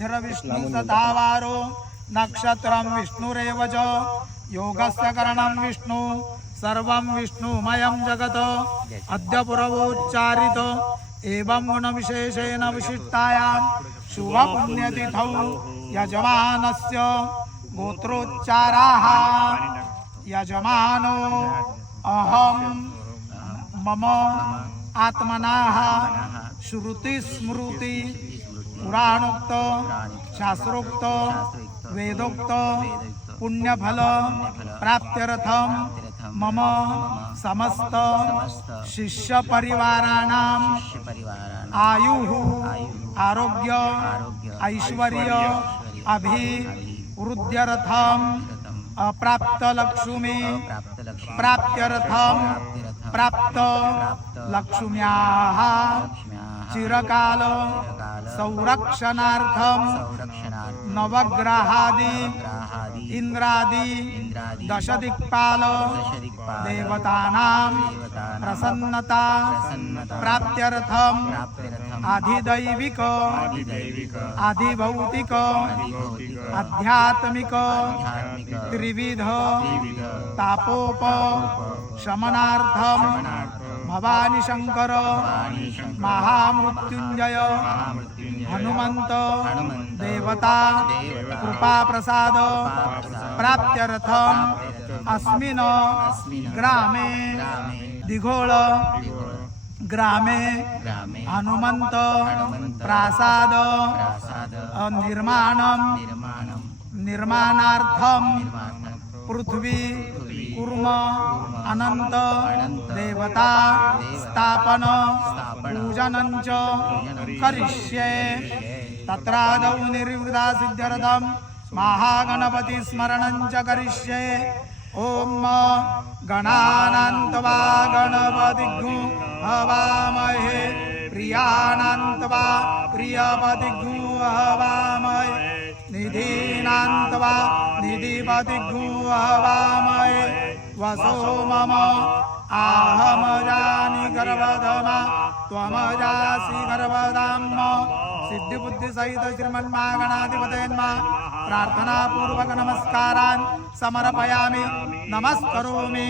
विष्णु सदावारो नक्षत्रं विष्णुरेव च योगस्य करणं विष्णु सर्वं विष्णुमयं जगत् अद्य पुरवोच्चारित एवं गुणविशेषेण विशिष्टायां शुभपुण्यतिथौ यजमानस्य गोत्रोच्चाराः यजमानो अहं मम आत्मनाः श्रुतिस्मृति पुराणोक्त शास्त्रोक्त वेदोक्त पुण्यफल प्राप्त्यर्थं मम समस्त शिष्य परिवाराणां आयुः आरोग्य ऐश्वर्य अभिवृद्ध्यर्थं प्राप्त लक्ष्मी प्राप्त्यर्थं प्राप्त लक्ष्म्याः चिरकाल संरक्षणार्थं नवग्रहादि इंद्रादि दशदिक्पाल देवतानां प्रसन्नता प्राप्त्यर्थं आधिदैविक आधिभौतिक आध्यात्मिक त्रिविध तापोप शमनार्थं भवानी शंकर महामृत्युंजय हनुमंत देवता कृपा प्रसाद प्राप्त्यर्थम अस्मिन् ग्रामे दिघोळ ग्रामे हनुमंत प्रासाद निर्माणार्थम पृथ्वी कुर्म अनंत देवता स्थापन पूजनंच करिष्ये तत्रादौ निर्विघ्ना सिद्ध्यर्थं महागणपति स्मरणंच करिष्ये ओम गणानान्त्वा गणपतिग्नु हवामहे प्रियानान्त्वा प्रियपतिग्नु हवामहे निधीनान्त्वा निधिपतिग्नु हवामहे वसो मम आहमजानि गर्भधमा त्वमजासि गर्भधाम सिद्धिबुद्धि सहित श्रीमन्मागणाधिपतेन्मा प्रार्थना पूर्वक नमस्कारान् समर्पयामि नमस्करोमि।